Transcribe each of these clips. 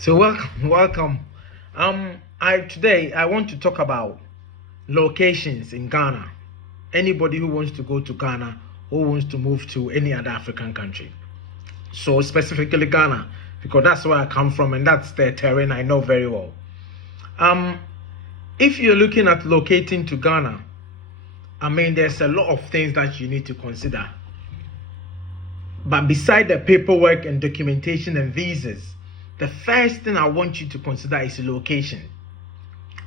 So welcome. I today I want to talk about locations in Ghana. Anybody who wants to go to Ghana, who wants to move to any other African country. So specifically Ghana, because that's where I come from and that's the terrain I know very well. Um, if you're looking at locating to Ghana, I mean there's a lot of things that you need to consider. But beside the paperwork and documentation and visas, the first thing I want you to consider is location.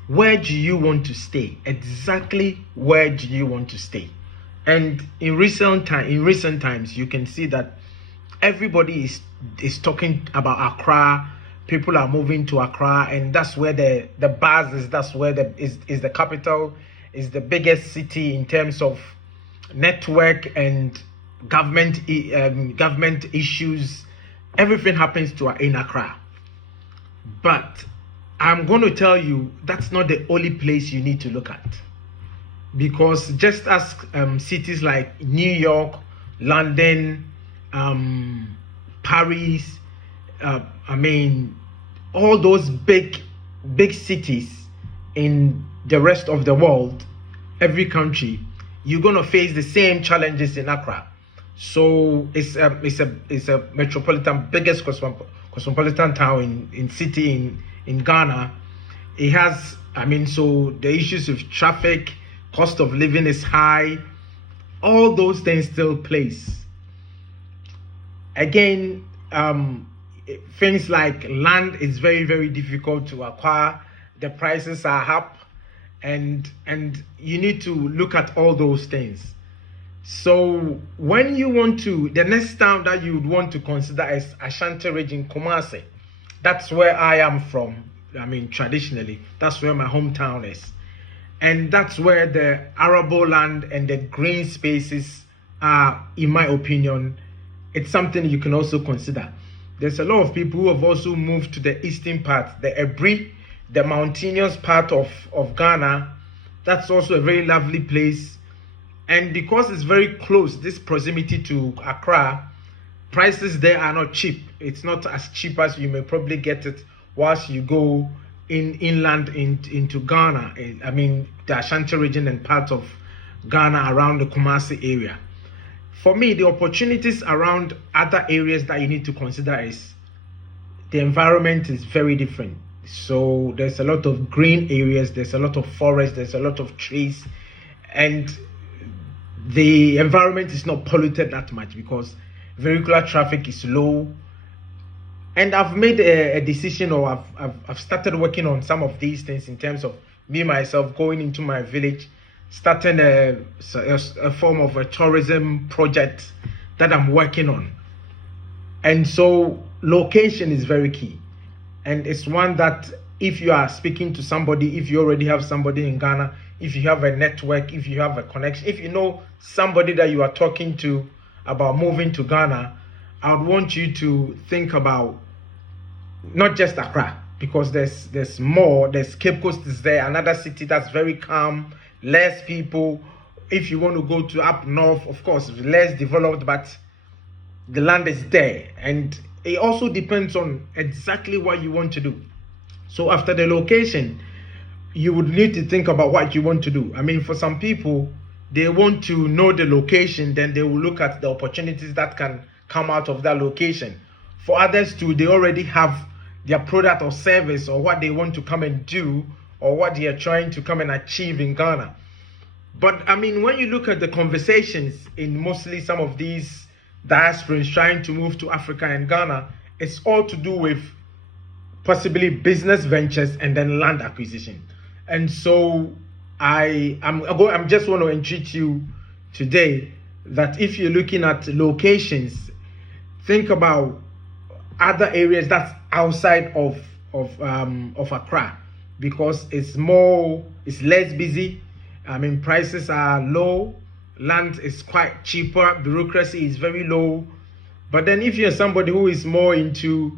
Where do you want to stay? Exactly where do you want to stay? And in recent times, you can see that everybody is talking about Accra. People are moving to Accra, and that's where the buzz is. That's where is the capital, is the biggest city in terms of network and government issues. Everything happens to in Accra. But I'm going to tell you that's not the only place you need to look at, because just as cities like New York, London, Paris, I mean, all those big cities in the rest of the world, every country, you're going to face the same challenges in Accra. So it's a metropolitan, biggest cosmopolitan town in city in Ghana. It has, I mean, so the issues of traffic, cost of living is high, all those things still place. Again, things like land is very difficult to acquire. The prices are up, and you need to look at all those things. So when you want to, the next town that you would want to consider is Ashanti region, Kumasi. That's where I am from. I mean, traditionally, that's where my hometown is. And that's where the arable land and the green spaces are, in my opinion. It's something you can also consider. There's a lot of people who have also moved to the eastern part, the Ebri, the mountainous part of Ghana. That's also a very lovely place. And because it's very close, this proximity to Accra, prices there are not cheap. It's not as cheap as you may probably get it whilst you go inland into Ghana. I mean, the Ashanti region and parts of Ghana around the Kumasi area. For me, the opportunities around other areas that you need to consider is the environment is very different. So there's a lot of green areas, there's a lot of forest, there's a lot of trees, and the environment is not polluted that much because vehicular traffic is low. And I've made a decision, or I've started working on some of these things in terms of me myself going into my village, starting a form of a tourism project that I'm working on. And so location is very key, and it's one that if you are speaking to somebody, if you already have somebody in Ghana, if you have a network, if you have a connection, if you know somebody that you are talking to about moving to Ghana, I would want you to think about not just Accra, because there's more. There's Cape Coast is there, another city that's very calm, less people. If you want to go to up north, of course, less developed, but the land is there. And it also depends on exactly what you want to do. So after the location, you would need to think about what you want to do. I mean, for some people, they want to know the location, then they will look at the opportunities that can come out of that location. For others too, they already have their product or service or what they want to come and do or what they are trying to come and achieve in Ghana. But I mean, when you look at the conversations in mostly some of these diasporans trying to move to Africa and Ghana, it's all to do with possibly business ventures and then land acquisition. And so I'm just want to entreat you today that if you're looking at locations, think about other areas that's outside of Accra, because it's less busy. I mean, prices are low, land is quite cheaper, bureaucracy is very low. But then if you're somebody who is more into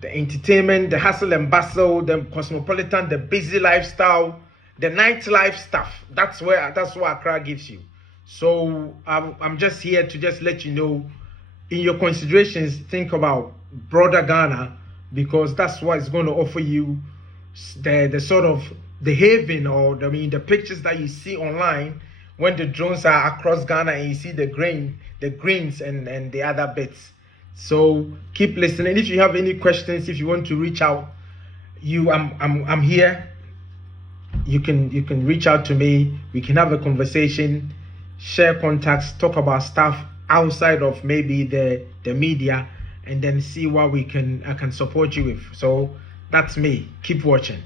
the entertainment, the hustle and bustle, the cosmopolitan, the busy lifestyle, the nightlife stuff, that's what Accra gives you. So I'm just here to just let you know, in your considerations, think about broader Ghana, because that's what is going to offer you the sort of the haven, or the pictures that you see online when the drones are across Ghana and you see the greens and the other bits. So keep listening. If you have any questions, if you want to reach out, I'm here. You can reach out to me. We can have a conversation, share contacts, talk about stuff outside of maybe the media, and then see what I can support you with. So that's me. Keep watching.